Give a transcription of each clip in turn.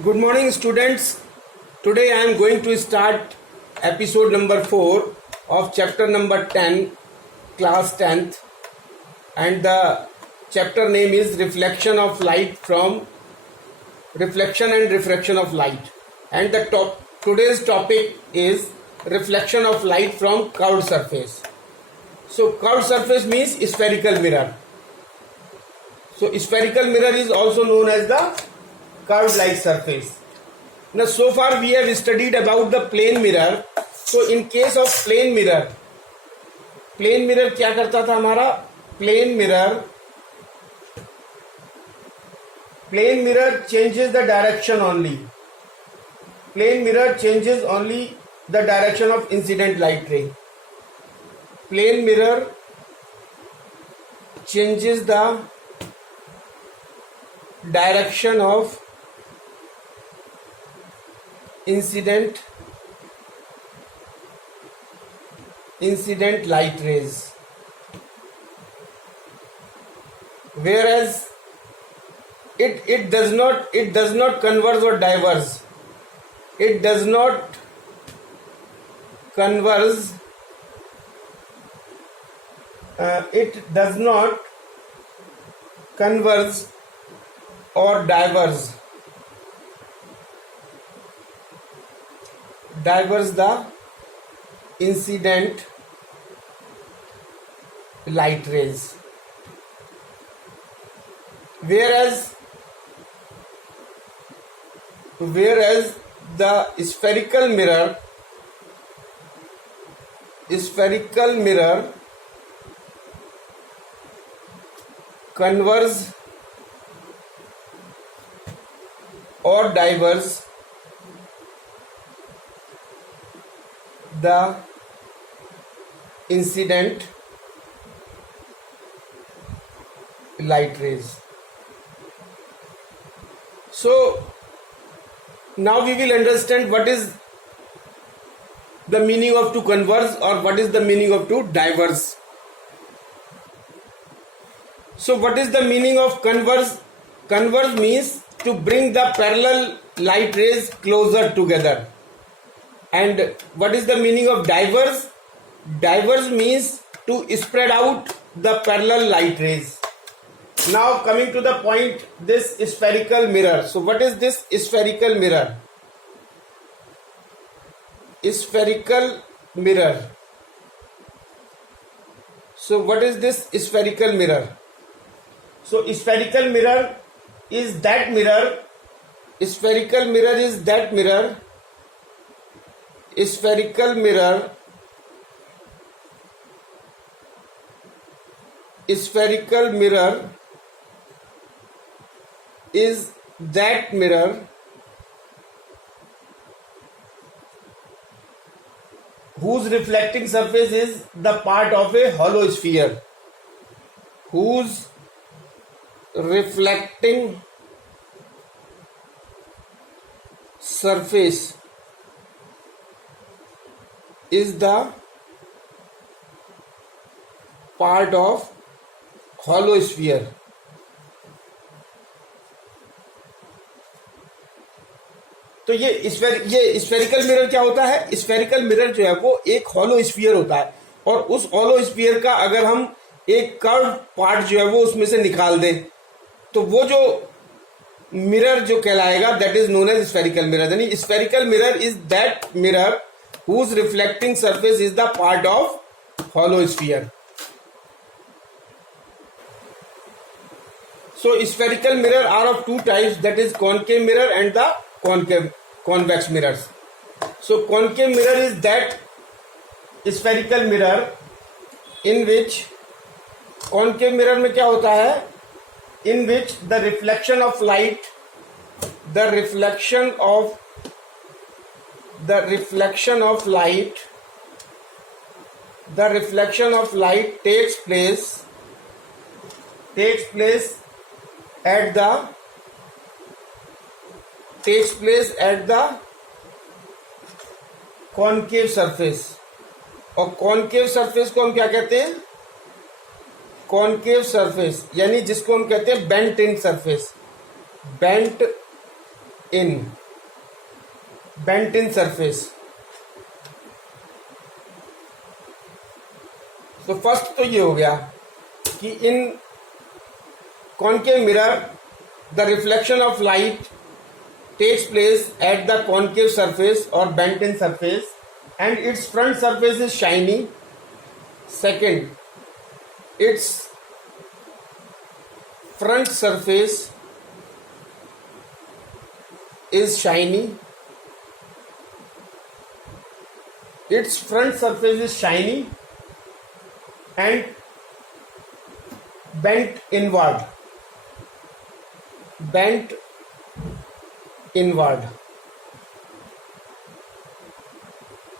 Good morning, students. Today I am going to start episode number 4 of chapter number 10, class 10th, and the chapter name is reflection and refraction of light. And today's topic is reflection of light from curved surface. So curved surface means spherical mirror. So spherical mirror is also known as the curved like surface. Now so far we have studied about the plane mirror. So in case of plane mirror क्या करता था हमारा? Plane mirror changes the direction only. Plane mirror changes only the direction of incident light ray. Plane mirror changes the direction of incident light rays, whereas it does not converge or diverge. It does not converge. It does not converge or diverge the incident light rays, whereas the spherical mirror converge or diverge the incident light rays. So now we will understand what is the meaning of to converge or what is the meaning of to diverge. So what is the meaning of converge? Converge means to bring the parallel light rays closer together. And what is the meaning of diverge? Diverge means to spread out the parallel light rays. Now coming to the point, this spherical mirror. So what is this spherical mirror? Spherical mirror. So what is this spherical mirror? So spherical mirror is that mirror. Spherical mirror is that mirror. Spherical mirror is that mirror whose reflecting surface is the part of a hollow sphere. Whose reflecting surface is the part of hollow sphere. तो ये spherical mirror क्या होता है? Spherical mirror जो है वो एक hollow sphere होता है, और उस हॉलो स्फीयर का अगर हम एक कर्व पार्ट जो है वो उसमें से निकाल दें तो वो जो मिरर जो कहलाएगा that is known as spherical mirror. यानी spherical mirror is that mirror whose reflecting surface is the part of hollow sphere. So spherical mirror are of two types, that is concave mirror and the convex mirrors. So concave mirror is that spherical mirror in which concave mirror में क्या होता है? In which the reflection of light takes place at the concave surface. और concave surface को हम क्या कहते हैं? concave surface यानी जिसको हम कहते हैं bent in surface. bent in bent in surface. तो फर्स्ट तो ये हो गया कि in concave mirror the reflection of light takes place at the concave surface or bent in surface and its front surface is shiny. Second, its front surface is shiny. Its front surface is shiny and bent inward. Bent inward,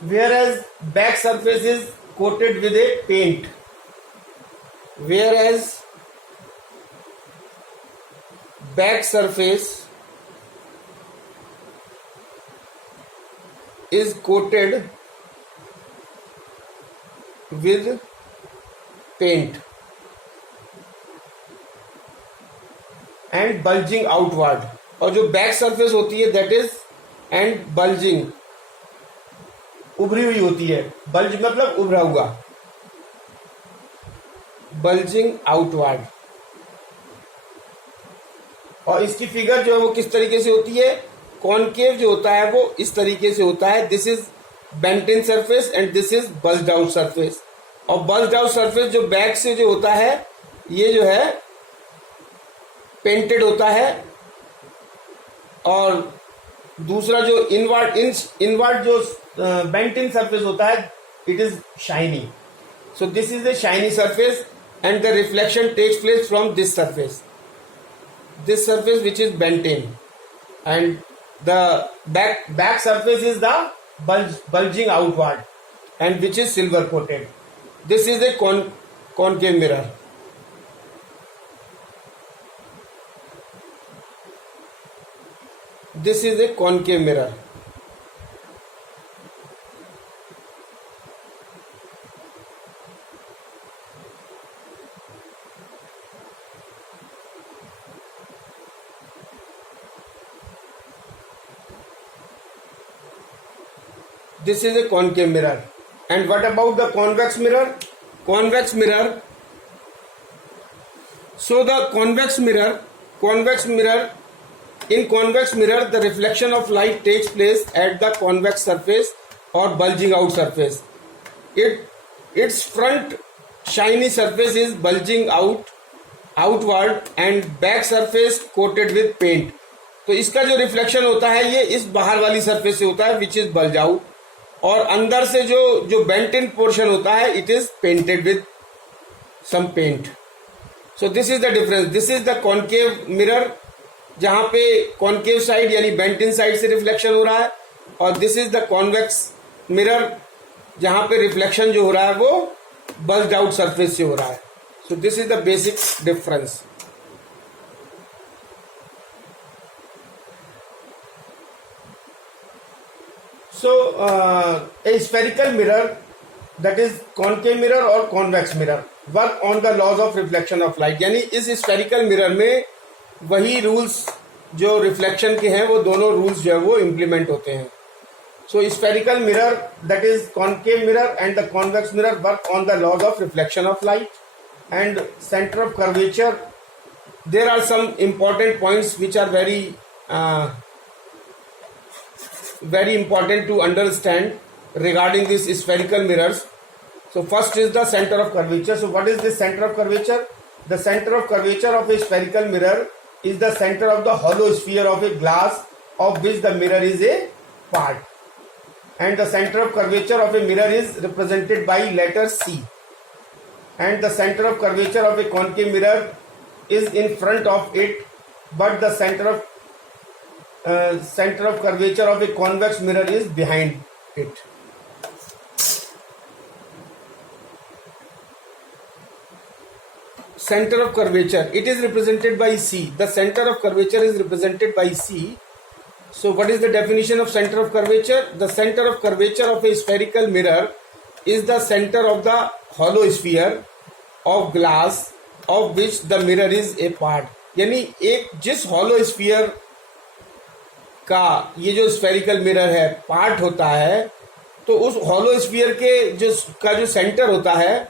whereas back surface is coated with a paint. Whereas back surface is coated with paint and bulging outward. और जो back surface होती है that is and bulging, उभरी हुई होती है. Bulge मतलब उभरा हुआ. Bulging outward. और इसकी फिगर जो है वो किस तरीके से होती है? कॉनकेव जो होता है वो इस तरीके से होता है. This is bent in surface and this is bulged out surface. और बल्ज्ड आउट सरफेस जो बैक से जो होता है ये जो है पेंटेड होता है, और दूसरा जो इनवर्ड जो बेंट इन सरफेस होता है it is shiny. So this is the shiny surface and the reflection takes place from this surface which is bent in, and the back surface is the bulging outward and which is silver coated. This is a concave mirror. This is a concave mirror. This is a concave mirror. And what about the convex mirror? Convex mirror. So the convex mirror, in convex mirror the reflection of light takes place at the convex surface or bulging out surface. Its front shiny surface is bulging outward and back surface coated with paint. तो इसका जो reflection होता है ये इस बाहर वाली surface से होता है विच इज बल्ज आउट, और अंदर से जो बेंट इन पोर्शन होता है it is painted with some paint. So this is the difference. This is the concave mirror जहां पे कॉनकेव साइड यानी बेंट इन साइड से रिफ्लेक्शन हो रहा है, और this is the convex mirror जहां पे रिफ्लेक्शन जो हो रहा है वो बल्ज्ड आउट सरफेस से हो रहा है. सो this is the basic difference. So a spherical mirror, that is concave mirror or convex mirror, work on the laws of reflection of light. यानी इस spherical mirror में वही रूल्स जो रिफ्लेक्शन के हैं वो दोनों रूल्स जो है वो इम्प्लीमेंट होते हैं. So spherical mirror, that is concave mirror, and the convex mirror work on the laws of reflection of light and center of curvature. There are some important points which are very important to understand regarding these spherical mirrors. So first is the center of curvature. So what is the center of curvature? The center of curvature of a spherical mirror is the center of the hollow sphere of a glass of which the mirror is a part. And the center of curvature of a mirror is represented by letter C. And the center of curvature of a concave mirror is in front of it, but the center of curvature of a convex mirror is behind it. Center of curvature, it is represented by C. The center of curvature is represented by C. So what is the definition of center of curvature? The center of curvature of a spherical mirror is the center of the hollow sphere of glass of which the mirror is a part. यानी एक जिस hollow sphere का ये जो spherical mirror है part होता है, तो उस हॉलो स्फीयर के जो सेंटर होता है,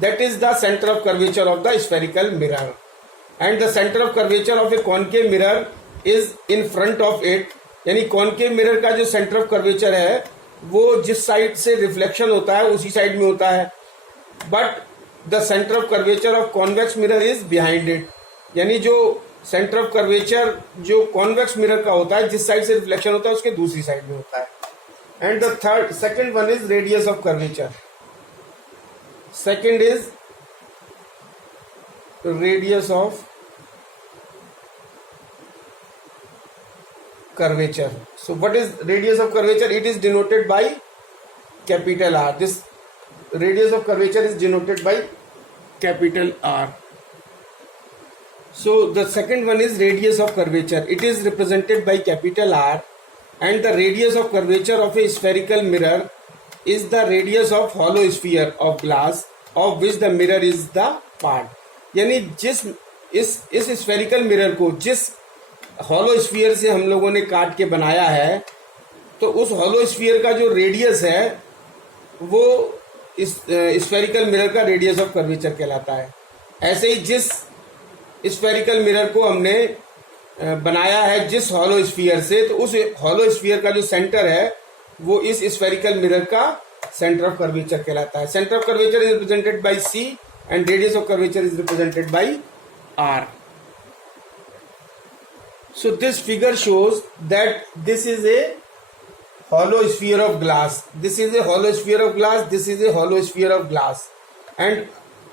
that is the centre of curvature of the spherical mirror, and the centre of curvature of A concave mirror is in front of it. यानी कॉनकेव मिरर का जो सेंटर ऑफ कर्वेचर है वो जिस साइड से reflection होता है उसी साइड में होता है, but the centre of curvature of convex mirror is behind it. यानी जो सेंटर ऑफ कर्वेचर जो कॉन्वेक्स मिरर का होता है, जिस साइड से रिफ्लेक्शन होता है उसके दूसरी साइड में होता है। And the second one is radius of curvature. Second is radius of curvature. So what is radius of curvature? It is denoted by capital R. This radius of curvature is denoted by capital R. So the second one is radius of curvature. It is represented by capital R, and the radius of curvature of a spherical mirror is the radius of hollow sphere of glass of which the mirror is the part. यानी जिस इस spherical mirror को जिस hollow sphere से हम लोगों ने काट के बनाया है, तो उस हॉलो स्फीयर का जो रेडियस है वो इस स्फेरिकल मिरर का रेडियस ऑफ कर्वेचर कहलाता है। ऐसे ही जिस स्फेरिकल मिरर को हमने बनाया है जिस हॉलो स्फीयर से, तो उस हॉलो स्फीयर का जो सेंटर है वो इस स्फेरिकल मिरर का सेंटर ऑफ कर्वेचर कहलाता है। Centre of curvature is represented by C and radius of curvature is represented by R. So this figure shows that this is a hollow sphere of glass. This is a hollow sphere of glass. This is a hollow sphere of glass. And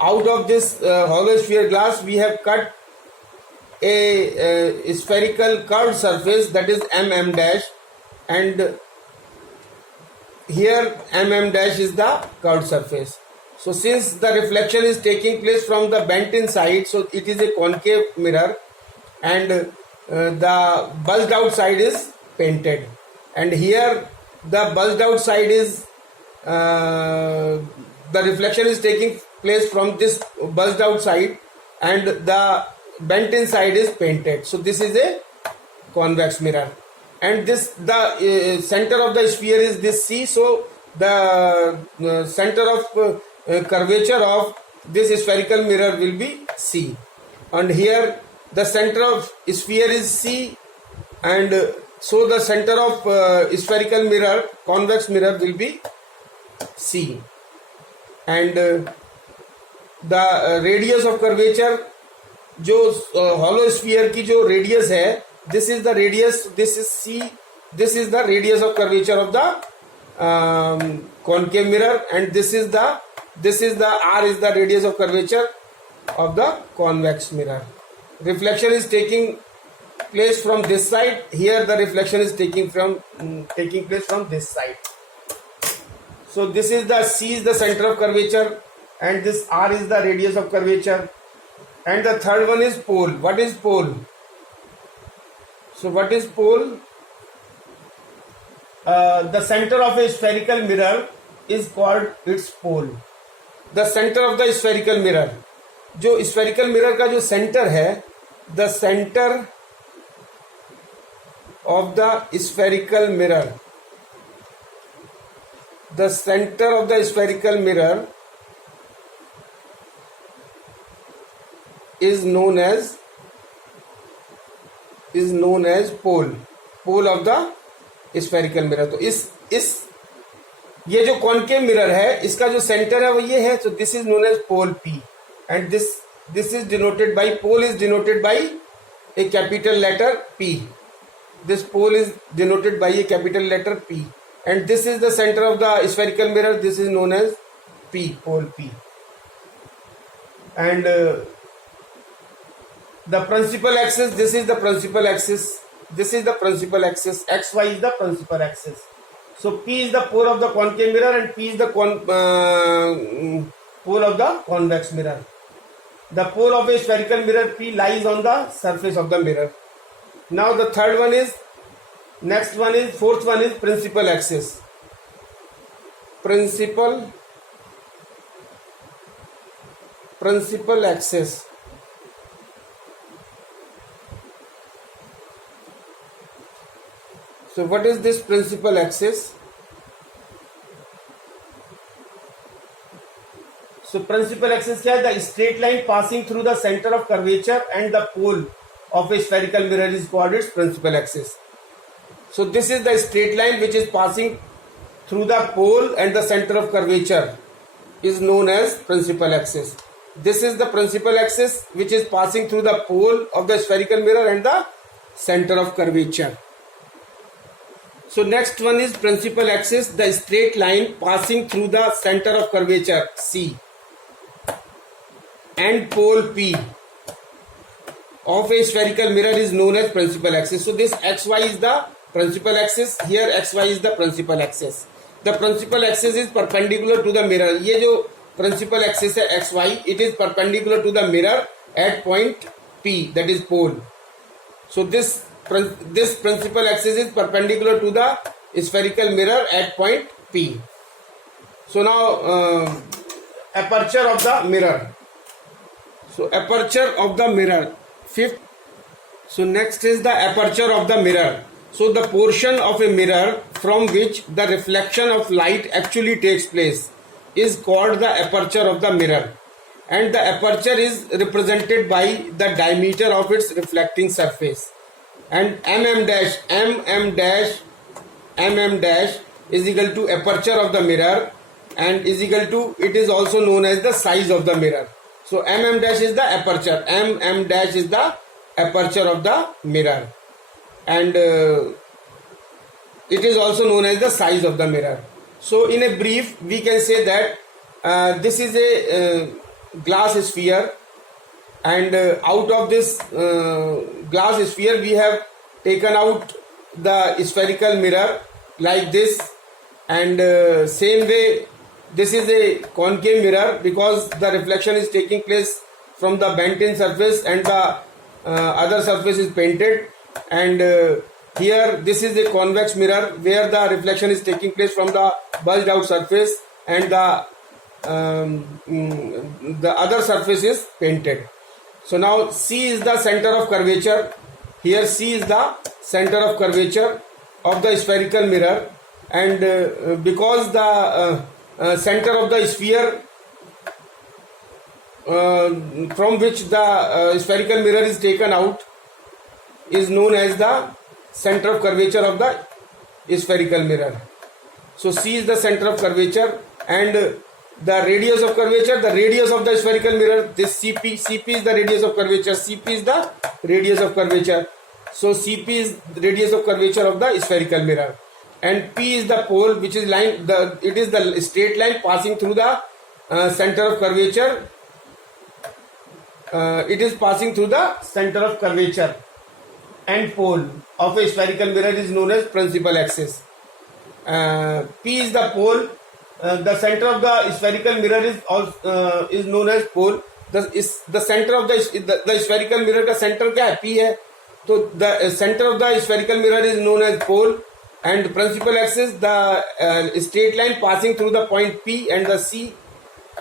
out of this hollow sphere glass, we have cut a spherical curved surface, that is mm dash, and here mm dash is the curved surface. So since the reflection is taking place from the bent in side, so it is a concave mirror, and the bulged out side is painted, and here the bulged out side is the reflection is taking place from this bulged out side, and the bent in side is painted. So this is a convex mirror, and this the center of the sphere is this C. So the center of curvature of this spherical mirror will be C, and here the center of sphere is C, and so the center of spherical mirror, convex mirror, will be C, and the radius of curvature, जो hollow sphere की जो radius है, this is the radius, this is C, this is the radius of curvature of the concave mirror, and this is the R is the radius of curvature of the convex mirror. Reflection is taking place from this side. Here the reflection is taking place from this side. So this is the C is the center of curvature, and this R is the radius of curvature, and the third one is pole. What is pole? So what is pole? The center of a spherical mirror is called its pole. The center of the spherical mirror, जो spherical mirror का जो center है, the center of the spherical mirror, the center of the spherical mirror is known as pole of the spherical mirror. तो इस ये जो concave mirror है इसका जो सेंटर है वो ये है, so this is known as pole P, and this is denoted by, pole is denoted by a capital letter P. This pole is denoted by a capital letter P, and this is the center of the spherical mirror. This is known as P, pole P. And the principal axis, this is the principal axis, this is the principal axis, XY is the principal axis. So P is the pole of the concave mirror, and P is the pole of the convex mirror. The pole of a spherical mirror P lies on the surface of the mirror. Now the third one is, fourth one is principal axis. Principal axis. So what is this principal axis? So principal axis क्या है? The straight line passing through the center of curvature and the pole of a spherical mirror is called its principal axis. So this is the straight line which is passing through the pole and the center of curvature is known as principal axis. This is the principal axis which is passing through the pole of the spherical mirror and the center of curvature. So next one is principal axis, the straight line passing through the center of curvature C and pole P of a spherical mirror is known as principal axis. So this XY is the principal axis, here XY is the principal axis. The principal axis is perpendicular to the mirror. ये जो principal axis है XY, it is perpendicular to the mirror at point P, that is pole. So this principal axis is perpendicular to the spherical mirror at point P. So now aperture of the mirror. So aperture of the mirror. Fifth. So next is the aperture of the mirror. So the portion of a mirror from which the reflection of light actually takes place is called the aperture of the mirror, and the aperture is represented by the diameter of its reflecting surface, and mm dash is equal to aperture of the mirror and is equal to, it is also known as the size of the mirror. So mm dash is the aperture, mm dash is the aperture of the mirror, and it is also known as the size of the mirror. So in a brief we can say that this is a glass sphere, and out of this glass sphere we have taken out the spherical mirror like this, and same way this is a concave mirror because the reflection is taking place from the bent-in surface and the other surface is painted, and here this is a convex mirror where the reflection is taking place from the bulged out surface and the other surface is painted. So now C is the center of curvature. Here C is the center of curvature of the spherical mirror, and because the center of the sphere from which the spherical mirror is taken out is known as the center of curvature of the spherical mirror. So C is the center of curvature, and the radius of curvature, the radius of the spherical mirror, this CP is the radius of curvature, CP is the radius of curvature. So CP is the radius of curvature of the spherical mirror, and P is the pole which is it is the straight line passing through the center of curvature. It is passing through the center of curvature and pole of a spherical mirror is known as principal axis. P is the pole. The center of the spherical mirror is known as pole. The center of the spherical mirror का center क्या है? P है. तो the center of the spherical mirror is known as pole, and principal axis, the straight line passing through the point P and the C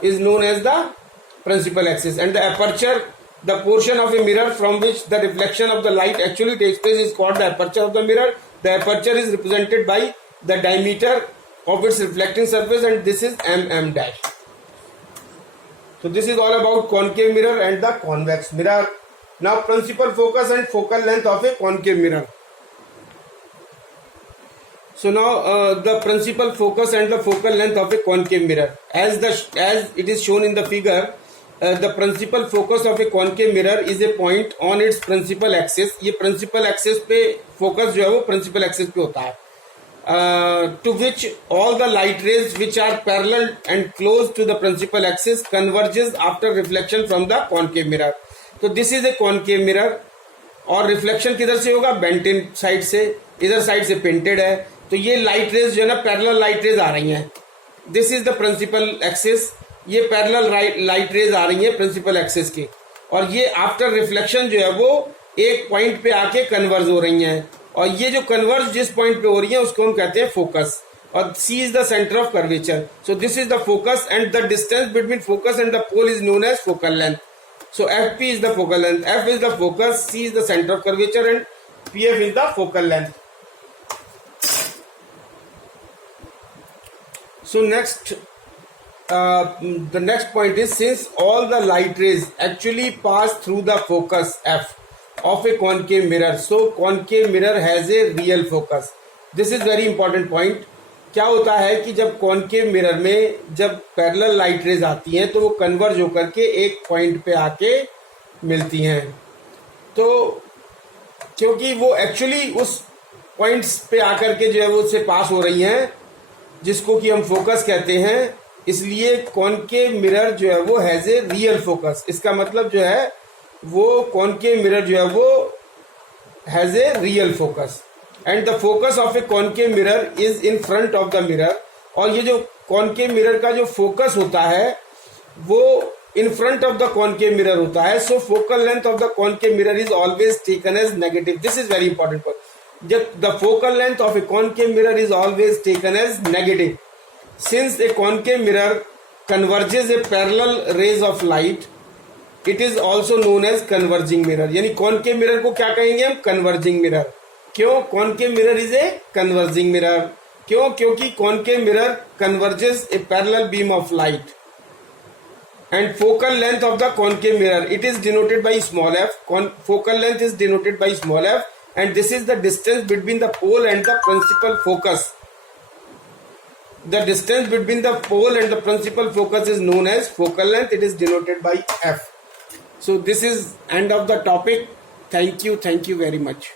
is known as the principal axis, and the aperture, the portion of a mirror from which the reflection of the light actually takes place is called the aperture of the mirror. The aperture is represented by the diameter of its reflecting surface, and this is mm dash. So this is all about concave mirror and the convex mirror. Now principal focus and focal length of a concave mirror. So now the principal focus and the focal length of a concave mirror, as it is shown in the figure, the principal focus of a concave mirror is a point on its principal axis. ये principal axis पे focus जो है वो principal axis पे होता है, to which all the light rays which are parallel and close to the principal axis converges after reflection from the concave mirror. तो this is a concave mirror, और reflection किधर से होगा? बेंट इन साइड से, इधर side से painted है, तो ये लाइट रेज जो है ना पैरेलल लाइट रेज आ रही हैं. This is the principal axis, ये पैरेलल लाइट रेज आ रही हैं प्रिंसिपल एक्सिस की, और ये आफ्टर रिफ्लेक्शन जो है वो एक पॉइंट पे आके कन्वर्ज हो रही हैं, और ये जो कन्वर्ज जिस पॉइंट पे हो रही है उसको हम कहते हैं फोकस, और C is the center of curvature. So this is the focus, and the distance between focus and the pole is known as focal length. So FP is the focal length, F is the focus, C is the center of curvature, and PF is the focal length. So the next point is, since all the light rays actually pass through the focus f of a concave mirror, so concave mirror has a real focus. This is very important point. क्या होता है कि जब concave mirror में जब parallel light raise आती हैं तो वो कन्वर्ज होकर के एक पॉइंट पे आके मिलती हैं, तो क्योंकि वो एक्चुअली उस पॉइंट्स पे आकर के जो है वो उससे पास हो रही हैं, जिसको कि हम फोकस कहते हैं, इसलिए कॉनकेव मिरर जो है वो हैज ए रियल फोकस. इसका मतलब जो है वो कॉनकेव मिरर जो है वो has a real focus. And the focus of A concave mirror is in front of the mirror. और ये जो कॉनकेव मिरर का जो फोकस होता है वो in front of the concave mirror होता है. So focal length of the concave mirror is always taken as negative. This is very important point. The focal length of a concave mirror is always taken as negative. Since a concave mirror converges a parallel rays of light, it is also known as converging mirror. यानी concave mirror को क्या कहेंगे हम? Converging mirror. क्यों? Concave mirror is a converging mirror. क्यों? क्योंकि concave mirror converges a parallel beam of light. And focal length of the concave mirror, it is denoted by small f. Focal length is denoted by small f. And this is the distance between the pole and the principal focus. The distance between the pole and the principal focus is known as focal length. It is denoted by f. So this is end of the topic. Thank you very much.